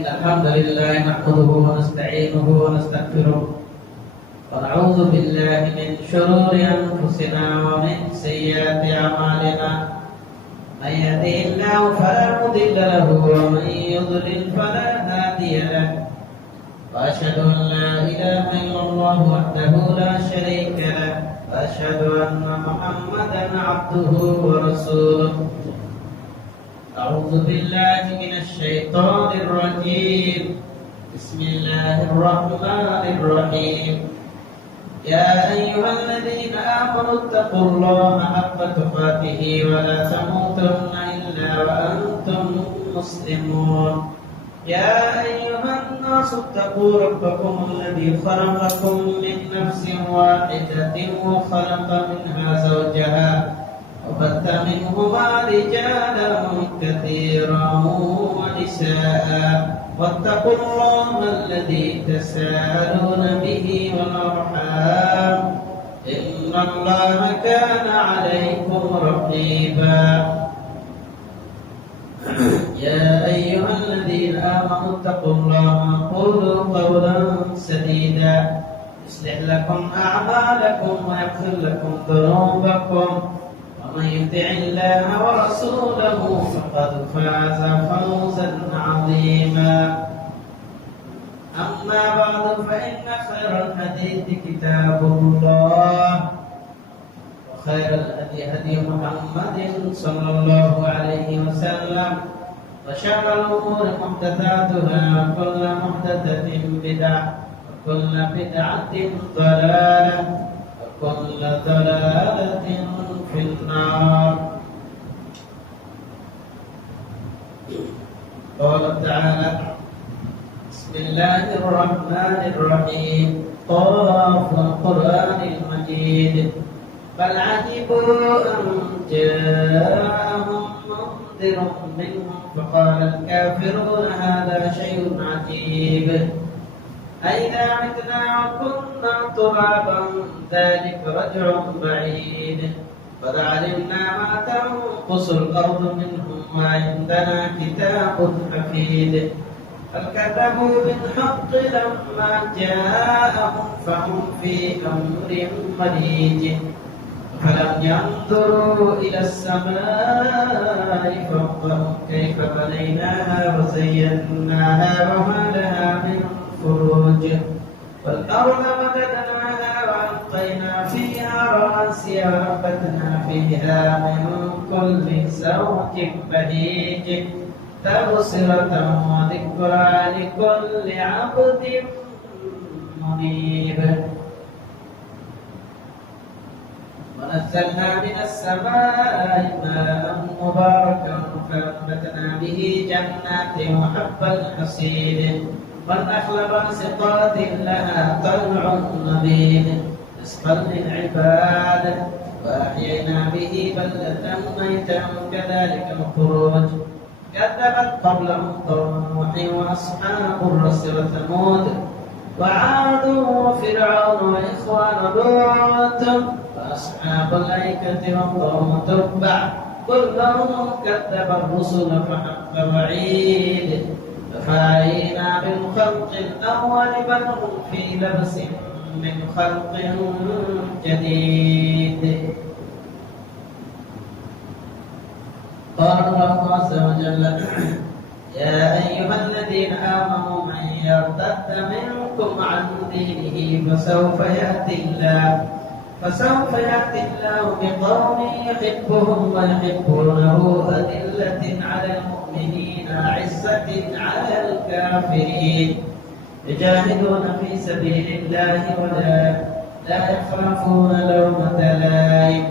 إن الحمد لله نحمده ونستعينه ونستغفره ونعوذ بالله من شرور أنفسنا ومن سيئات أعمالنا من يهده الله فلا مضل له ومن يضلل فلا هادي له وأشهد أن لا إله إلا الله وحده لا شريك له وأشهد أن محمدا عبده ورسوله أعوذ بالله من الشيطان الرجيم بسم الله الرحمن الرحيم يا أيها الذين آمنوا اتقوا الله حق تقاته ولا تموتن إلا وأنتم مسلمون يا أيها الناس اتقوا ربكم الذي خلقكم من نفس واحدة وخلق منها زوجها وبث منهما رجالا كثيرا ونساء واتقوا الله الذي تساءلون به والأرحام إن الله كان عليكم رقيبا يا أيها الذين آمنوا اتقوا الله وقولوا قولا سديدا يصلح لكم أعمالكم ويغفر لكم ذنوبكم ومن يطع الله ورسوله فقد فاز فوزا عظيما أما بعد فإن خير الحديث كتاب الله وخير الهدي هدي محمد صلى الله عليه وسلم وشر الأمور محدثاتها وكل محدثة بدعة وكل بدعة ضلالة وكل ضلالة في النار. قال تعالى بسم الله الرحمن الرحيم قاف والقرآن المجيد بل عجبوا أن جاءهم منذر منهم فقال الكافرون هذا شيء عجيب أئذا متنا وكنا ترابا ذلك رجع بعيد قد علمنا ما تنقص الأرض منهم وعندنا كتاب حفيظ بل كذبوا بالحق لما جاءهم فهم في أمر مريج فلم ينظروا إلى السماء فوقهم كيف بنيناها وزيناها وما لها من فروج والأرض مددناها وألقينا فيها رواسي وأنبتنا فيها من كل زوج بهيج تبصرة وذكرى لكل عبد منيب ونزلنا من السماء ماء مباركا فأنبتنا به جنات وحب الحصيد والنخل باسقات لها طلع نضيد رزقا للعباد وأحيينا به بلدة ميتا كذلك الخروج كذبت قبلهم قوم نوح وأصحاب الرس وثمود وعاد وفرعون وإخوان لوط وأصحاب الأيكة وقوم تبع كلهم كذب الرسل فحق وعيد فعينا بالخلق الأول بل هم في لبس من خلق جديد. قال الله عز وجل يا أيها الذين آمنوا من يرتد منكم عن دينه فسوف يأتي الله بقوم يحبهم ويحبونه أذلة على المؤمنين أعزة على الكافرين يجاهدون في سبيل الله ولا يخافون لومة لائم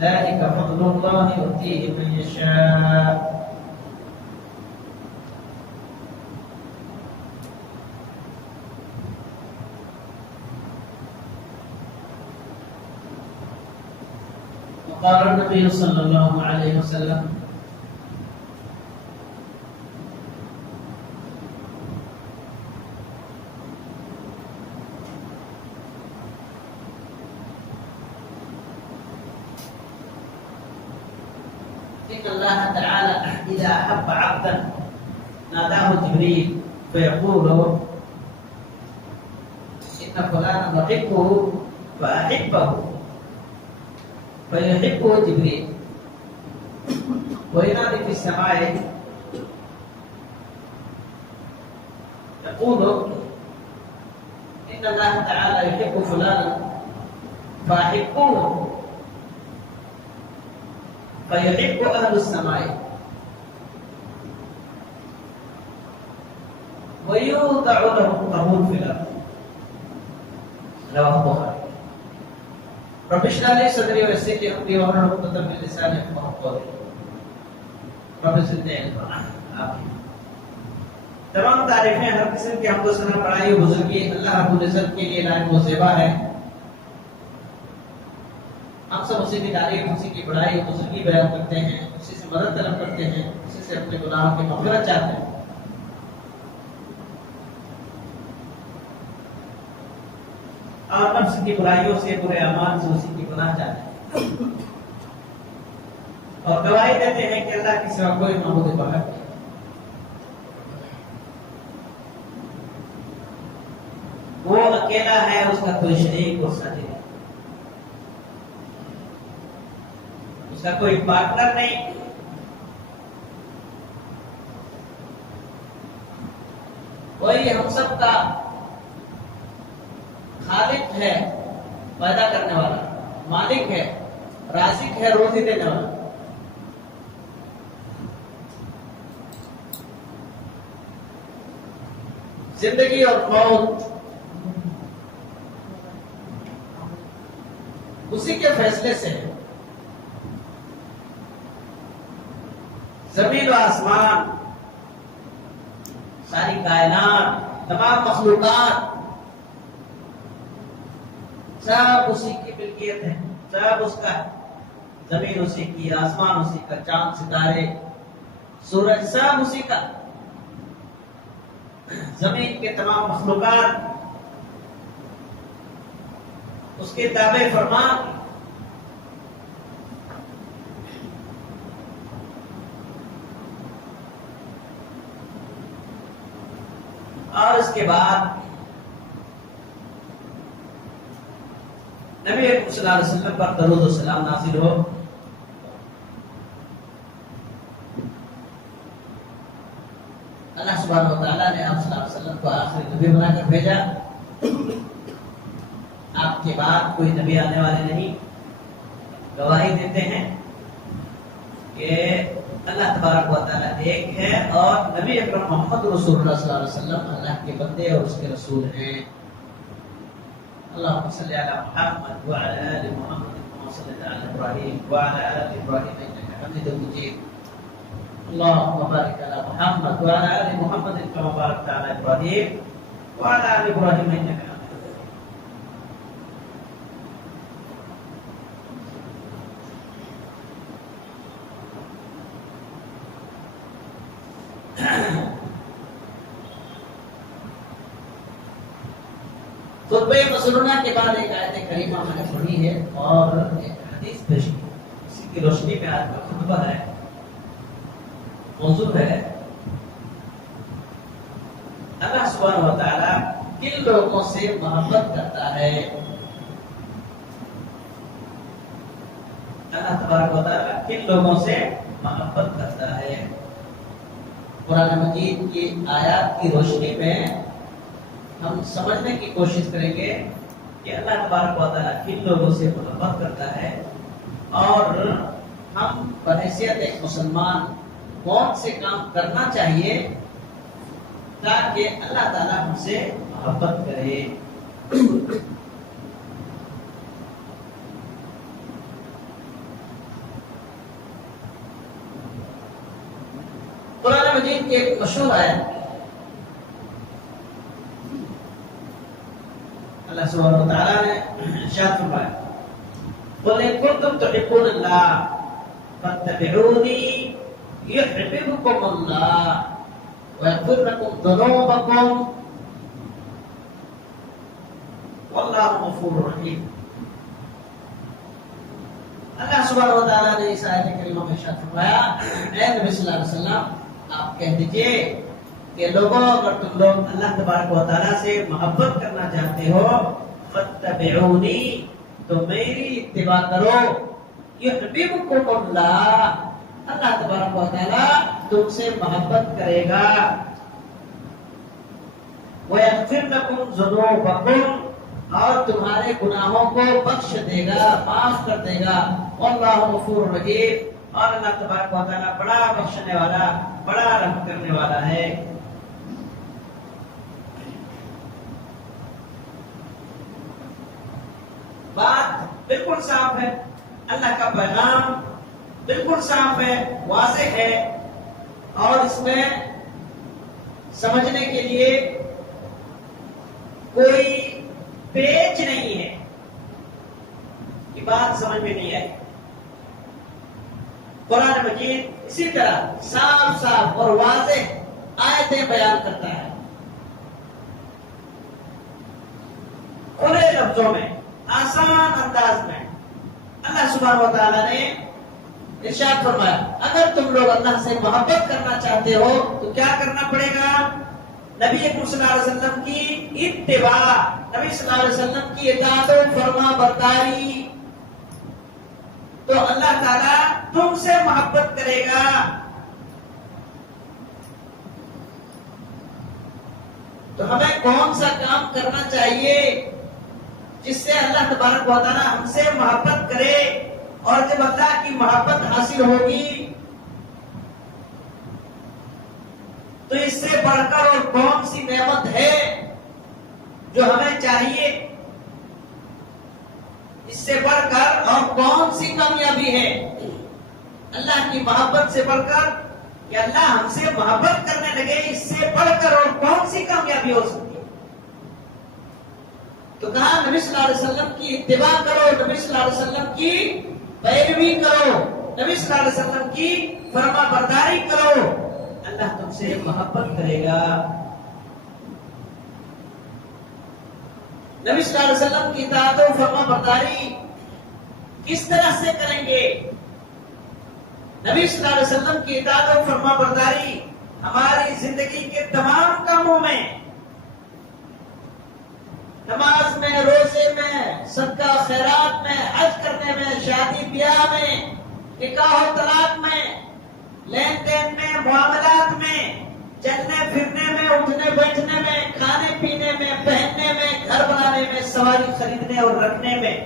ذلك فضل الله يؤتيه من يشاء. وقال النبي صلى الله عليه وسلم إن الله تعالى إذا أحب عبدا ناداه جبريل فيقول إن فلانا يحبه فأحبه فيحبه جبريل وينادي في السماء يقول إن الله تعالى يحب فلانا فأحبوه فيحب أهل السماء ويوضع له القبول في الأرض. رواه البخاري. رب اشرح لي صدري ويسر لي أمري واحلل عقدة من لساني يفقهوا قولي. رب زدني علما. آمين. تمام تعریفیں ہر قسم کی حمد و ثنا بڑائی و بزرگی اللہ رب العزت کے لیے لائق و زیبا ہے. ہم سب اسی کی تعریف، اسی کی بڑائی و بزرگی بیان کرتے ہیں، اسی سے مدد طلب کرتے ہیں، اسی سے اپنے گناہوں کی مغفرت چاہتے ہیں. اور نفس کی برائیوں سے، برے اعمال سے اسی کی پناہ چاہتے ہیں اور گواہی دیتے ہیں کہ اللہ کے سوا کوئی معبود برحق نہیں. وہ اکیلا ہے، اس کا کوئی شریک اور ساتھی نہیں، اس کا کوئی پارٹنر نہیں. وہی ہم سب کا خالق ہے، پیدا کرنے والا، مالک ہے، رازق ہے، روزی دینے والا. زندگی اور موت اسی کے فیصلے سے ہے. زمین و آسمان، ساری کائنات، تمام مخلوقات سب اسی کی ملکیت ہے، سب اس کا ہے. زمین اسی کی، آسمان اسی کا، چاند ستارے سورج سب اسی کا. زمین کے تمام مخلوقات اس کے تابع فرمان. اور اس کے بعد نبی اکرم صلی اللہ علیہ وسلم پر درود و سلام نازل ہو. اللہ سبحانہ و تعالیٰ نے آپ صلی اللہ علیہ وسلم کو آخری نبی بنا کر بھیجا. آپ کے بعد کوئی نبی آنے والے نہیں. گواہی دیتے ہیں کہ اللہ تبارک و تعالیٰ ایک ہے اور نبی اکرم محمد رسول اللہ صلی اللہ علیہ وسلم اللہ کے بندے اور اس کے رسول ہیں. اللهم صل على محمد وعلى آل محمد كما صليت على إبراهيم وعلى آل إبراهيم إنك حميد مجيد. اللهم بارك على محمد وعلى آل محمد كما باركت على إبراهيم وعلى آل إبراهيم إنك حميد مجيد. خطبہ مسنونہ کے بعد ایک آیت کریمہ میں نے پڑھی ہے اور ایک حدیث پیش کی. اسی کی روشنی میں آج کا خطبہ ہے. موضوع ہے اللہ سبحانہ و تعالیٰ کن لوگوں سے محبت کرتا ہے. اللہ تبارک و تعالیٰ کن لوگوں سے محبت کرتا ہے. قرآن مجید کی آیات کی روشنی میں ہم سمجھنے کی کوشش کریں گے کہ اللہ تبارک و تعالیٰ کن لوگوں سے محبت کرتا ہے اور ہم بحیثیت ایک مسلمان کون سے کام کرنا چاہیے تاکہ اللہ تعالیٰ ہم سے محبت کرے. قرآن مجید کی ایک مشہور آیت اللہ سبحانہ و تعالیٰ نے ارشاد فرمایا قل ان کنتم تحبون اللہ فاتبعونی یحببکم اللہ ویغفر لکم ذنوبکم واللہ غفور رحیم. اللہ سبحانہ و تعالیٰ نے اس آیت کریمہ میں ارشاد فرمایا، اے نبی صلی اللہ علیہ وسلم آپ کہہ دیجئے کہ لوگوں اگر تم لوگ اللہ تبارک و تعالیٰ سے محبت کرنا چاہتے ہو فاتبعونی تو میری اتباع کرو، یحببکم اللہ اللہ تبارک و تعالیٰ تم سے محبت کرے گا، وَيَغْفِرْ لَكُمْ ذُنُوبَكُمْ اور تمہارے گناہوں کو بخش دے گا، معاف کر دے گا، واللہ غفور رحیم اور اللہ تبارک و تعالیٰ بڑا بخشنے والا بڑا رحم کرنے والا ہے۔ بات بالکل صاف ہے، اللہ کا پیغام بالکل صاف ہے، واضح ہے، اور اس میں سمجھنے کے لیے کوئی پیچ نہیں ہے کہ بات سمجھ میں نہیں آئی۔ قرآن مجید اسی طرح صاف صاف اور واضح آیتیں بیان کرتا ہے، کھلے لفظوں میں آسان انداز میں۔ اللہ سبحانہ و تعالیٰ نے ارشاد فرمایا اگر تم لوگ اللہ سے محبت کرنا چاہتے ہو تو کیا کرنا پڑے گا؟ نبی اکرم صلی اللہ علیہ وسلم کی اتباع، نبی صلی اللہ علیہ وسلم کی اطاعت و فرما برداری، تو اللہ تعالیٰ تم سے محبت کرے گا۔ تو ہمیں کون سا کام کرنا چاہیے جس سے اللہ تبارک و تعالیٰ ہم سے محبت کرے، اور جب اللہ کی محبت حاصل ہوگی تو اس سے بڑھ کر اور کون سی نعمت ہے جو ہمیں چاہیے؟ اس سے بڑھ کر اور کون سی کامیابی ہے اللہ کی محبت سے بڑھ کر کہ اللہ ہم سے محبت کرنے لگے؟ اس سے بڑھ کر اور کون سی کامیابی ہو سکتی ہے؟ تو کہا نبی صلی اللہ علیہ وسلم کی اتباع کرو، نبی صلی اللہ علیہ وسلم کی پیروی کرو، نبی صلی اللہ علیہ وسلم کی فرما برداری کرو، اللہ تم سے محبت کرے گا۔ نبی صلی اللہ علیہ وسلم کی اطاعت و فرما برداری کس طرح سے کریں گے؟ نبی صلی اللہ علیہ وسلم کی اطاعت و فرما برداری ہماری زندگی کے تمام کاموں میں، نماز میں، روزے میں، صدقہ خیرات میں، حج کرنے میں، شادی بیاہ میں، نکاح و طلاق میں، لین دین میں، معاملات میں، چلنے پھرنے میں، اٹھنے بیٹھنے میں، کھانے پینے میں، پہننے میں، گھر بنانے میں، سواری خریدنے اور رکھنے میں،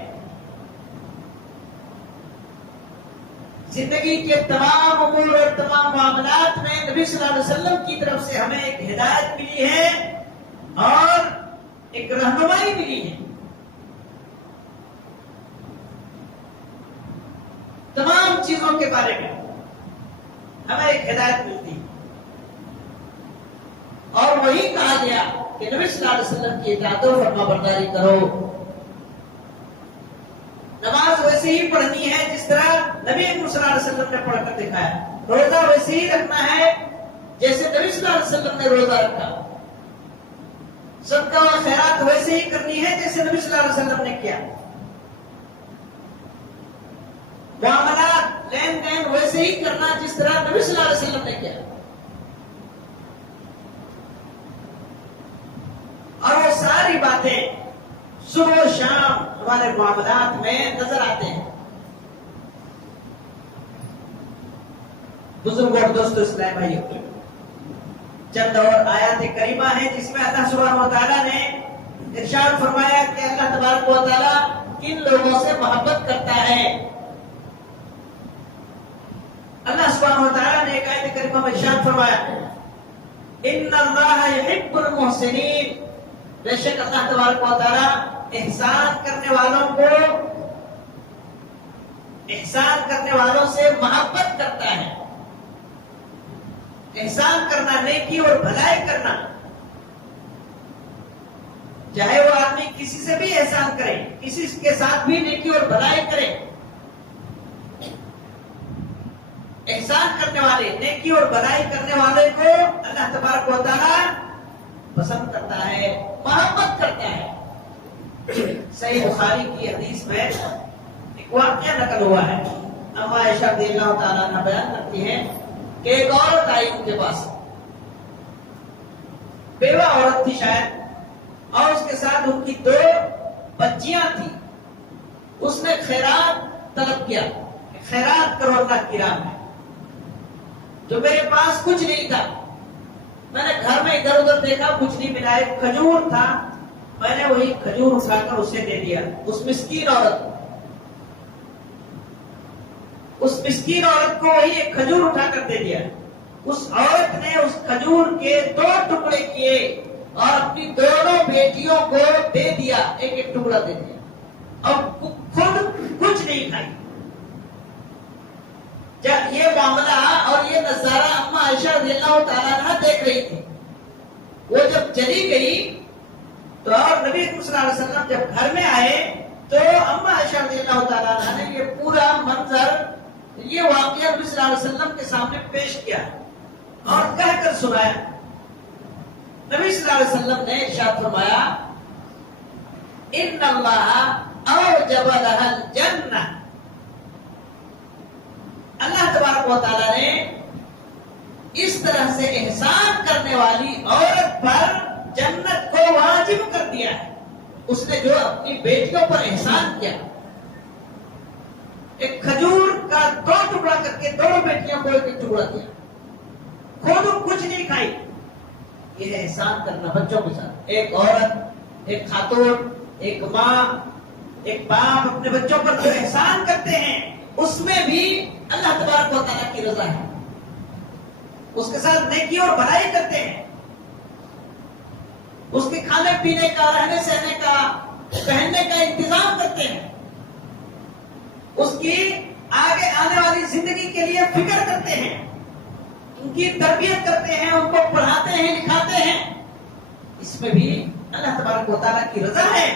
زندگی کے تمام امور اور تمام معاملات میں نبی صلی اللہ علیہ وسلم کی طرف سے ہمیں ایک ہدایت ملی ہے اور ایک رہنمائی ملی ہے۔ تمام چیزوں کے بارے میں ہمیں ایک ہدایت ملتی ہے، اور وہی کہا گیا کہ نبی صلی اللہ علیہ وسلم کی اطاعت و فرما برداری کرو۔ نماز ویسے ہی پڑھنی ہے جس طرح نبی اکرم صلی اللہ علیہ وسلم نے پڑھ کر دکھایا، روزہ ویسے ہی رکھنا ہے جیسے نبی صلی اللہ علیہ وسلم نے روزہ رکھا، صدقہ و خیرات ویسے ہی کرنی ہے جیسے نبی صلی اللہ علیہ وسلم نے کیا، معاملات لین دین ویسے ہی کرنا جس طرح نبی صلی اللہ علیہ وسلم نے کیا، اور وہ ساری باتیں صبح و شام ہمارے معاملات میں نظر آتے ہیں۔ بزرگ اور دوستو اسلام بھائیو، چند اور آیات کریمہ ہیں جس میں اللہ سبحانہ و تعالیٰ نے ارشاد فرمایا کہ اللہ تبارک و تعالیٰ کن لوگوں سے محبت کرتا ہے۔ اللہ سبحانہ و تعالیٰ نے ایک آیت کریمہ میں ارشاد فرمایا ان اللہ یحب المحسنین، بے شک اللہ تبارک و تعالیٰ احسان کرنے والوں کو، احسان کرنے والوں سے محبت کرتا ہے۔ احسان کرنا، نیکی اور بھلائی کرنا، چاہے وہ آدمی کسی سے بھی احسان کرے، کسی کے ساتھ بھی نیکی اور بھلائی کرے، احسان کرنے والے، نیکی اور بھلائی کرنے والے کو اللہ تبارک و تعالیٰ پسند کرتا ہے، محبت کرتا ہے۔ صحیح بخاری کی حدیث میں ایک واقعہ نقل ہوا ہے، اما عائشہ رضی اللہ تعالیٰ عنہ بیان کرتی ہیں کہ ایک عورت آئی ان کے پاس، بیوہ عورت تھی شاید، اور اس کے ساتھ ان کی 2 بچیاں تھیں۔ اس نے خیرات طلب کیا، خیرات کرو اللہ کی راہ میں، جو میرے پاس کچھ نہیں تھا، میں نے گھر میں ادھر ادھر دیکھا کچھ نہیں ملا، ایک کھجور تھا، میں نے وہی کھجور اٹھا کر اسے دے دیا، اس مسکین عورت کو، اس مسکین عورت کو وہی ایک کھجور اٹھا کر دے دیا۔ اس عورت نے اس کھجور کے 2 ٹکڑے کیے اور اپنی دونوں بیٹیوں کو دے دیا، ایک ایک ٹکڑا دے دیا، اور خود کچھ نہیں کھائی۔ جب یہ معاملہ اور یہ نظارہ اما عائشہ رضی اللہ تعالیٰ عنہ دیکھ رہی تھی، وہ جب چلی گئی تو اور نبی صلی اللہ علیہ وسلم جب گھر میں آئے تو اما عائشہ رضی اللہ تعالیٰ عنہ نے یہ پورا منظر، یہ واقعہ نبی صلی اللہ علیہ وسلم کے سامنے پیش کیا اور کہہ کر سنایا۔ نبی صلی اللہ علیہ وسلم نے ارشاد فرمایا، ان اللہ اوجب لها الجنہ، اللہ تبارک و تعالیٰ نے اس طرح سے احسان کرنے والی عورت پر جنت کو واجب کر دیا ہے۔ اس نے جو اپنی بیٹیوں پر احسان کیا، ایک کھجور کا 2 ٹکڑا کر کے دونوں بیٹیوں کو ایک ٹکڑا دیا، خود کچھ نہیں کھائی، یہ ہے احسان کرنا بچوں کے ساتھ۔ ایک عورت، ایک خاتون، ایک ماں، ایک باپ اپنے بچوں پر جو احسان کرتے ہیں، اس میں بھی اللہ تبارک و تعالیٰ کی رضا ہے، اس کے ساتھ نیکی اور بھلائی کرتے ہیں، اس کے کھانے پینے کا، رہنے سہنے کا، پہننے کا انتظام کرتے ہیں، اس کی آگے آنے والی زندگی کے لیے فکر کرتے ہیں، ان کی تربیت کرتے ہیں، ان کو پڑھاتے ہیں، لکھاتے ہیں، اس میں بھی اللہ تبارک و تعالیٰ کی رضا ہے۔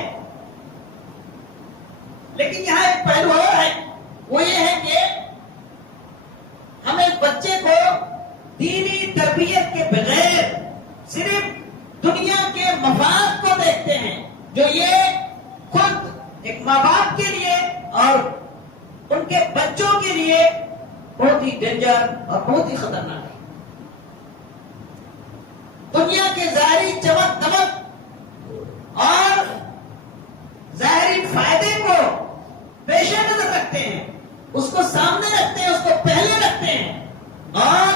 لیکن یہاں ایک پہلو اور ہے، وہ یہ ہے کہ ہم ایک بچے کو دینی تربیت کے بغیر صرف دنیا کے مفاد کو دیکھتے ہیں، جو یہ خود ایک ماں باپ کے لیے اور ان کے بچوں کے لیے بہت ہی ڈینجر اور بہت ہی خطرناک ہے۔ دنیا کے ظاہری چمک دمک اور ظاہری فائدے کو پیش نظر رکھتے ہیں، اس کو سامنے رکھتے ہیں، اس کو پہلے رکھتے ہیں، اور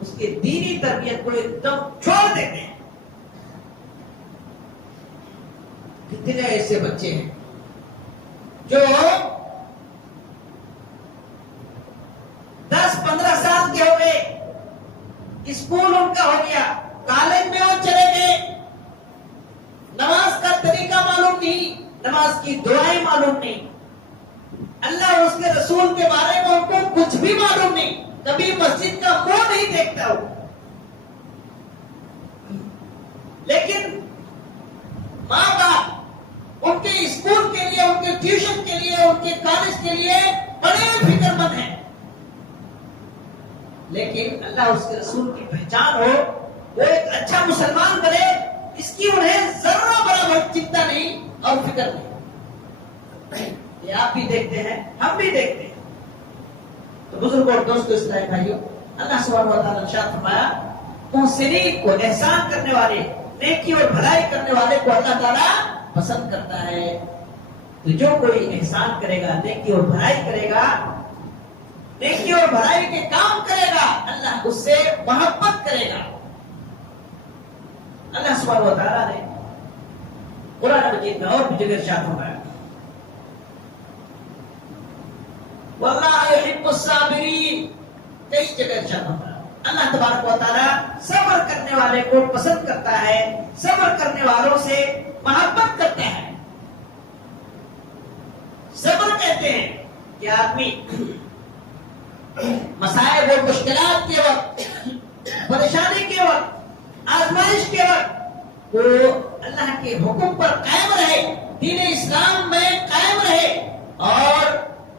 اس کے دینی تربیت کو ایک دم چھوڑ دیتے ہیں۔ کتنے ایسے بچے ہیں جو 10-15 سال کے ہو گئے، اسکول ان کا ہو گیا، کالج میں وہ چلے گئے، نماز کا طریقہ معلوم نہیں، نماز کی دعائیں معلوم نہیں، اللہ اور اس کے رسول کے بارے میں ان کو کچھ بھی معلوم نہیں، کبھی مسجد کا منہ نہیں دیکھتا ہو، لیکن ماں باپ ان کے اسکول کے لیے، ان کے ٹیوشن کے لیے، ان کے کالج کے لیے بڑے فکر مند ہیں، لیکن اللہ اس کے رسول کی پہچان ہو، وہ ایک اچھا مسلمان بنے، اس کی انہیں ذرہ برابر چنتا نہیں اور فکر نہیں۔ یہ آپ بھی دیکھتے ہیں، ہم بھی دیکھتے ہیں۔ تو بزرگوں اور دوستوں، اسلامی بھائیوں، اللہ سبحانہ و تعالیٰ نے ارشاد فرمایا، محسنین کو، احسان کرنے والے، نیکی اور بھلائی کرنے والے کو اللہ تعالیٰ پسند کرتا ہے۔ تو جو کوئی احسان کرے گا، نیکی اور بھلائی کرے گا، نیکی اور بھلائی کے کام کرے گا، اللہ اس سے محبت کرے گا۔ اللہ سبحانہ و تعالیٰ نے قرآن مجید میں اور بھی جگہ ارشاد فرمایا، واللہ یحب الصابرین، کئی جگہ ارشاد فرمایا۔ اللہ تبارک و تعالیٰ صبر کرنے والے کو پسند کرتا ہے، صبر کرنے والوں سے محبت کرتا ہے۔ صبر کہتے ہیں کہ آدمی مسائل اور مشکلات کے وقت، پریشانی کے وقت، آزمائش کے وقت وہ اللہ کے حکم پر قائم رہے، دین اسلام میں قائم رہے اور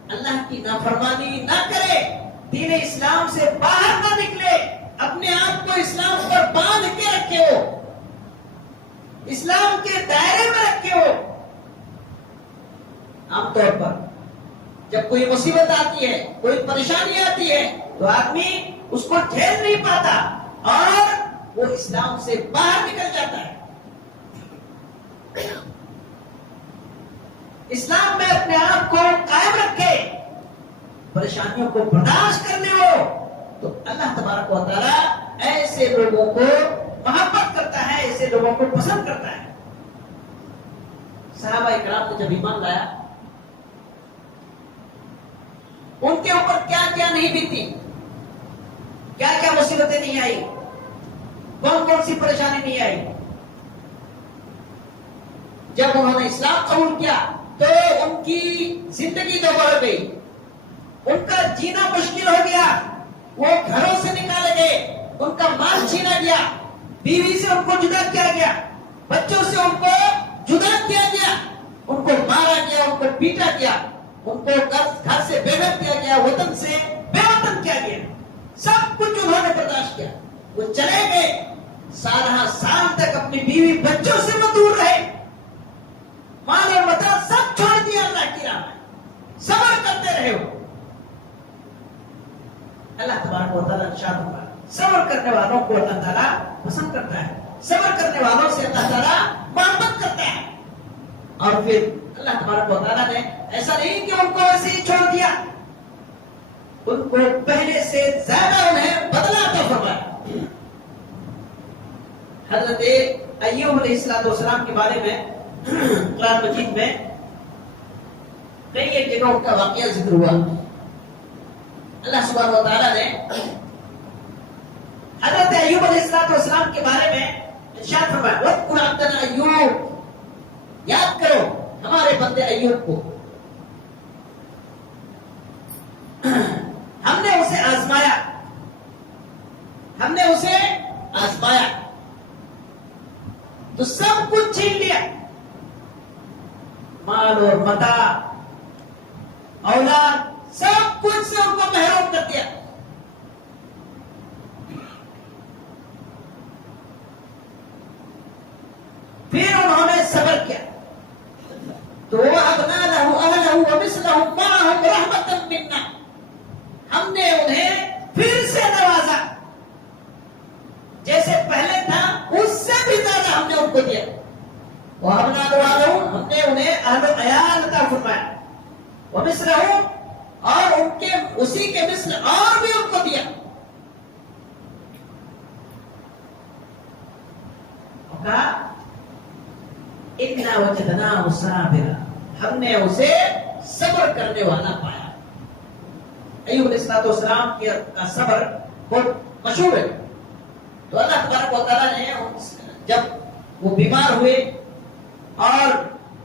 اللہ کی نافرمانی نہ کرے، دین اسلام سے باہر نہ نکلے، اپنے آپ کو اسلام پر باندھ کے رکھے ہو، اسلام کے دائرے میں رکھے ہو۔ عام طور پر جب کوئی مصیبت آتی ہے، کوئی پریشانی آتی ہے، تو آدمی اس کو جھیل نہیں پاتا اور وہ اسلام سے باہر نکل جاتا ہے۔ اسلام میں اپنے آپ کو قائم رکھے، پریشانیوں کو برداشت کرنے ہو، تو اللہ تبارک و تعالی ایسے لوگوں کو محبت کرتا ہے، ایسے لوگوں کو پسند کرتا ہے۔ صحابہ کرام نے جب ایمان لایا، ان کے اوپر کیا کیا نہیں بیتی، کیا کیا مصیبتیں نہیں آئی، کون کون سی پریشانی نہیں آئی۔ جب انہوں نے اسلام قبول کیا تو ان کی زندگی تو بڑھ گئی، ان کا جینا مشکل ہو گیا، وہ گھروں سے نکالے گئے، ان کا مال چھینا گیا، بیوی سے ان کو جدا کیا گیا، بچوں سے ان کو جدا کیا گیا، ان کو مارا گیا، ان کو پیٹا گیا، ان کو گھر سے بے گھر کیا گیا، وطن سے بے وطن کیا گیا، سب کچھ انہوں نے برداشت کیا۔ وہ چلے گئے، 17 سال تک اپنی بیوی بچوں سے وہ دور رہے، مال اور متا سب چھوڑ دیا اللہ کی راہ میں، صبر کرتے رہے ہو۔ اللہ تبارک و تعالیٰ ارشاد فرمایا، صبر کرنے والوں کو اللہ تعالیٰ پسند کرتا ہے، صبر کرنے والوں سے اللہ تعالیٰ محبت کرتا ہے۔ اور پھر اللہ تبارک و تعالیٰ نے ایسا نہیں کہ ان کو ایسے ہی چھوڑ دیا، ان کو پہلے سے زیادہ انہیں بدلا عطا فرمایا۔ حضرت ایوب علیہ السلام کے بارے میں قرآن مجید میں کئی ایک جگہوں کا واقعہ ذکر ہوا۔ اللہ سبحانہ و تعالیٰ نے حضرت ایوب علیہ السلام کے بارے میں ارشاد فرمایا، وَاذْكُرْ عَبْدَنَا ایوب، یاد کرو ہمارے بندے ایوب کو، ہم نے اسے آزمایا، ہم نے اسے آزمایا تو سب کچھ چھین لیا، مال اور متاع، اولاد، سب کچھ سے ان کو محروم کر دیا۔ پھر انہوں نے صبر کیا تو وَوَهَبْنَا لَهُ أَهْلَهُ وَمِثْلَهُمْ مَعَهُمْ رَحْمَةً مِنَّا، ہم نے انہیں پھر سے نوازا، جیسے پہلے تھا اس سے بھی زیادہ ہم نے ان کو دیا۔ وَوَهَبْنَا لَهُ، ہم نے انہیں اہل و عیال عطا فرمایا، وَمِثْلَهُمْ، اور ان کے اسی کے مثل اور بھی ان کو دیا۔ اور کہا اِنَّا وَجَدْنَاهُ صَابِرًا، ہم نے اسے صبر کرنے والا پایا۔ ایوب علیہ السلام کا صبر بہت مشہور ہے۔ تو اللہ تبارک و تعالیٰ نے جب وہ بیمار ہوئے اور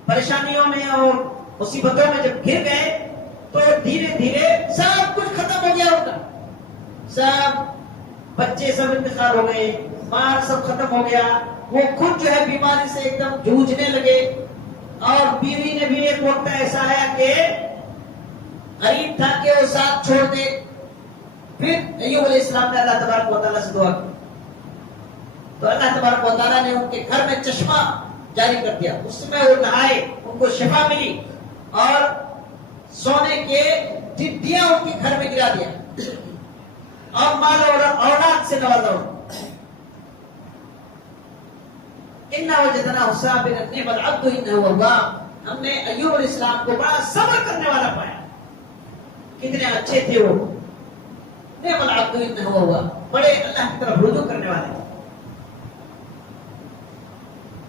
پریشانیوں میں اور مصیبتوں میں جب گر گئے تو دھیرے دھیرے سب کچھ ختم ہو گیا ان کا، سب بچے سب انتقال ہو گئے، مال سب ختم ہو گیا، وہ خود جو ہے بیماری سے ایک دم جوجھنے لگے، اور بیوی نے بھی ایک وقت ایسا آیا کہ قریب تھا کہ وہ ساتھ چھوڑ دے۔ پھر ایوب علیہ السلام نے اللہ تبارک و تعالیٰ سے دعا کی تو اللہ تبارک و تعالیٰ نے ان کے گھر میں چشمہ جاری کر دیا، اس میں وہ نہائے، ان کو شفا ملی، اور سونے کے ٹڈیاں ان کے گھر میں گرا دیا، اور مال اور اولاد سے نوازا۔ اِنَّا وَجَدْنَاهُ صَابِرًا نِعْمَ الْعَبْدُ إِنَّهُ أَوَّابٌ، ہم نے ایوب علیہ السلام کو بڑا صبر کرنے والا پایا، کتنے اچھے تھے وہ، نِعْمَ الْعَبْدُ إِنَّهُ أَوَّابٌ، بڑے اللہ کی طرف رجوع کرنے والے تھے۔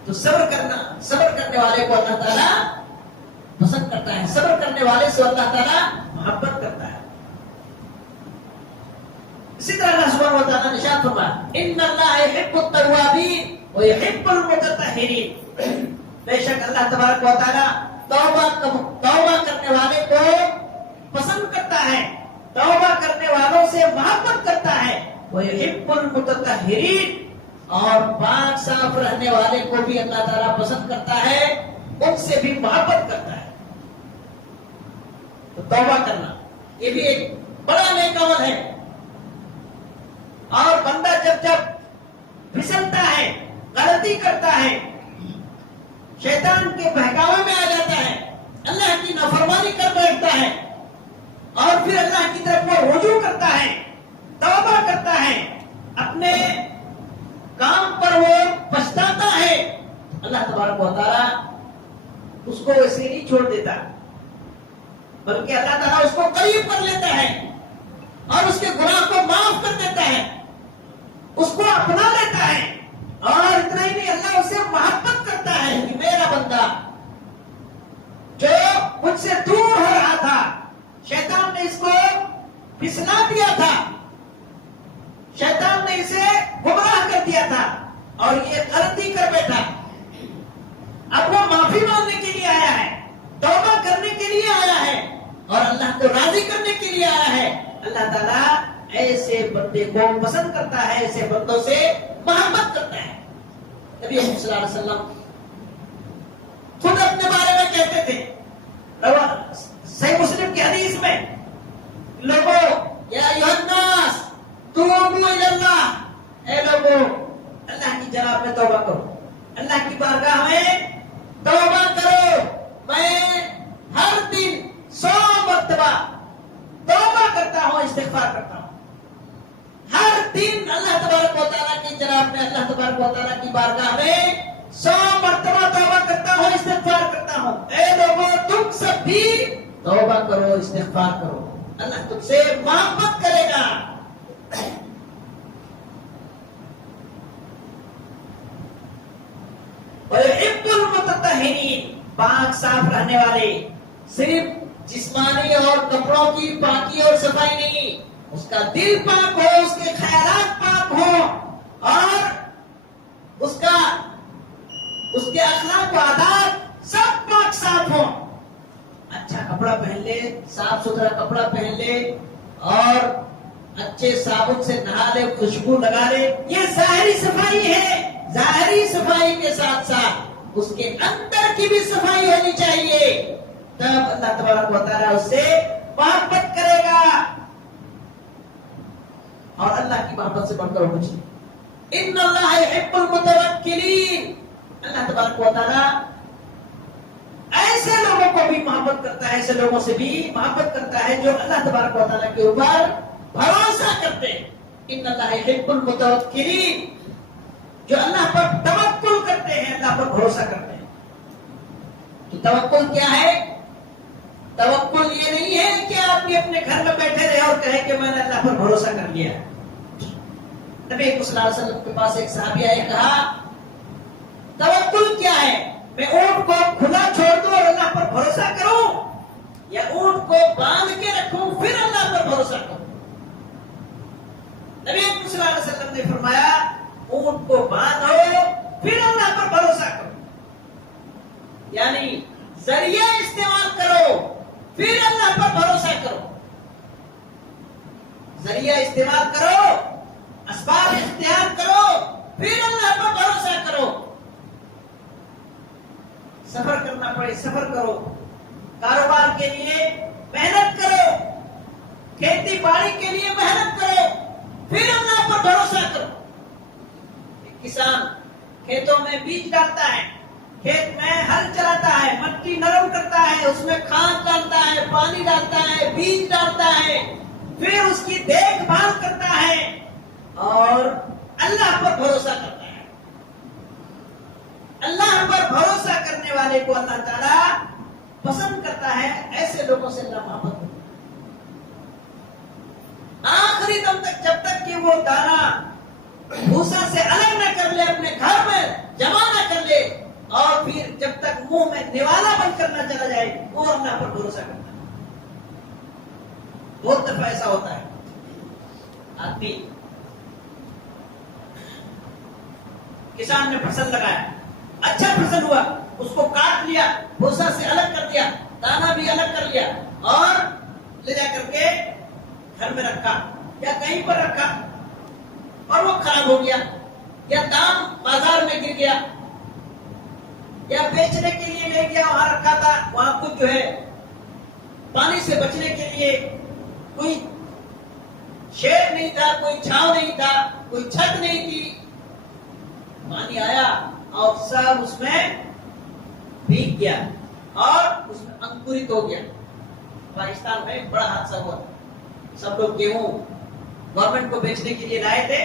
تو صبر کرنے والے کو اللہ تعالیٰ پسند کرتا ہے، صبر کرنے والے سے اللہ تعالیٰ محبت کرتا ہے۔ اسی طرح اللہ سبحانہ و تعالیٰ نے ارشاد فرمایا، إِنَّ اللَّهَ يُحِبُّ التَّوَّابِينَ وَيُحِبُّ الْمُتَطَّهِّرِينَ، بے شک اللہ تبارک و تعالیٰ توبہ کرنے والے کو پسند کرتا ہے، توبہ کرنے والوں سے محبت کرتا ہے، وَيُحِبُّ الْمُتَطَّهِّرِينَ، اور پاک صاف رہنے والے کو بھی اللہ تعالیٰ پسند کرتا ہے، ان سے بھی محبت کرتا ہے۔ تو توبہ کرنا یہ بھی ایک بڑا نیک عمل ہے، اور بندہ جب پھسلتا ہے، غلطی کرتا ہے، شیطان کے بہکاوے میں آ جاتا ہے، اللہ کی نافرمانی کر بیٹھتا ہے، کام پر وہ پچھتاتا ہے، اللہ تبارک و تعالیٰ اس کو ویسے نہیں چھوڑ دیتا، بلکہ اللہ تعالیٰ اس کو قریب کر لیتا ہے اور اس کے گناہ کو معاف کر دیتا ہے، اس کو اپنا لیتا ہے۔ اور اتنا ہی نہیں، اللہ اسے محبت کرتا ہے کہ میرا بندہ جو مجھ سے دور ہو رہا تھا، شیطان نے اس کو پھسلا دیا تھا، شیطان نے اسے گمراہ کر دیا تھا اور یہ غلطی کر بیٹھا، اب وہ معافی مانگنے کے لیے آیا ہے، توبہ کرنے کے لیے آیا ہے اور اللہ کو راضی کرنے کے لیے آیا ہے۔ اللہ تعالیٰ ایسے بندے کو پسند کرتا ہے، ایسے بندوں سے محبت کرتا ہے۔ نبی صلی اللہ علیہ وسلم خود اپنے بارے میں کہتے تھے، صحیح مسلم کی حدیث میں، لوگوں یا ایھا الناس توبوا الی اللہ، اے لوگوں اللہ کی جناب میں توبہ کرو، اللہ کی بارگاہ میں توبہ کرو۔ میں ہر دن 100 مرتبہ توبہ کرتا ہوں، استغفار کرتا ہوں، ہر دن اللہ تبارک و تعالیٰ کی جناب میں، اللہ تبارک و تعالیٰ کی بارگاہ میں 100 مرتبہ توبہ کرتا ہوں، استغفار کرتا ہوں۔ اے لوگوں تم سب بھی توبہ کرو، استغفار کرو، اللہ تم سے محبت کرے گا۔ وَيُحِبُّ الْمُتَطَهِّرِينَ، پاک صاف رہنے والے، صرف جسمانی اور کپڑوں کی پاکی اور صفائی نہیں، اس کا دل پاک ہو، اس کے خیالات پاک ہو اور اس کے اخلاق و عادات سب پاک صاف ہو۔ اچھا کپڑا پہن لے، صاف ستھرا کپڑا پہن لے اور اچھے صابن سے نہا لے، خوشبو لگا لے، یہ ظاہری صفائی ہے۔ ظاہری صفائی کے ساتھ ساتھ اس کے اندر کی بھی صفائی ہونی چاہیے، تب اللہ تبارک و تعالیٰ اس سے محبت کرے گا۔ اور اللہ کی محبت سے بڑھ کر کچھ نہیں۔ ان اللہ یحب المتوکلین، اللہ تبارک و تعالیٰ ایسے لوگوں کو بھی محبت کرتا ہے، ایسے لوگوں سے بھی محبت کرتا ہے جو اللہ تبارک و تعالیٰ کے اوپر بھروسہ کرتے ہیں۔ ان اللہ یحب المتوکلین، جو اللہ پر توکل کرتے ہیں، اللہ پر بھروسہ کرتے ہیں۔ تو توکل کیا ہے؟ توکل یہ نہیں ہے کہ آدمی اپنے گھر میں بیٹھے رہے اور کہے کہ میں نے اللہ پر بھروسہ کر لیا۔ نبی صلی اللہ علیہ وسلم کے پاس ایک صحابی آئے، کہا توکل کیا ہے؟ میں اونٹ کو کھلا چھوڑ دوں اور اللہ پر بھروسہ کروں، یا اونٹ کو باندھ کے رکھوں پھر اللہ پر بھروسہ کروں؟ نبی صلی اللہ علیہ وسلم نے فرمایا اونٹ کو باندھو پھر اللہ پر بھروسہ کرو، یعنی ذریعہ استعمال کرو پھر اللہ پر بھروسہ کرو، ذریعہ استعمال کرو، اسباب اختیار کرو پھر اللہ پر بھروسہ کرو۔ سفر کرنا پڑے سفر کرو، کاروبار کے لیے محنت کرو، کھیتی باڑی کے لیے محنت کرو پھر اللہ پر بھروسہ کرو۔ کسان کھیتوں میں بیج ڈالتا ہے، کھیت میں ہل چلاتا ہے، مٹی نرم کرتا ہے، اس میں کھاد ڈالتا ہے، پانی ڈالتا ہے، بیج ڈالتا ہے، پھر اس کی دیکھ بھال کرتا ہے اور اللہ پر بھروسہ کرتا ہے۔ اللہ پر بھروسہ کرنے والے کو اللہ تعالیٰ پسند کرتا ہے، ایسے لوگوں سے اللہ محبت کرتا ہے۔ آخری دم تک جب تک کہ وہ دانا بھوسا سے الگ نہ کر لے، اپنے گھر میں جمع نہ کر لے، اور پھر جب تک منہ میں نوالا بند کرنا چلا جائے، وہ اللہ پر بھروسہ کرتا ہے۔ بہت دفعہ ایسا ہوتا ہے، آدمی کسان نے فصل لگایا، اچھا فصل ہوا، اس کو کاٹ لیا، بھوسا سے الگ کر دیا، دانا بھی الگ کر لیا اور لے جا کر کے گھر میں رکھا یا کہیں پر رکھا اور وہ خراب ہو گیا، یا دام بازار میں گر گیا، یا بیچنے کے لیے لے گیا، وہاں رکھا تھا، وہاں کچھ جو ہے پانی سے بچنے کے لیے کوئی شیڈ نہیں تھا، کوئی چھاؤں نہیں تھا، کوئی چھت نہیں تھی، پانی آیا اور سب اس میں بھیگ گیا اور اس میں انکورت ہو گیا۔ پاکستان میں بڑا حادثہ ہوا، سب لوگ گیہوں گورنمنٹ کو بیچنے کے لیے لائے تھے،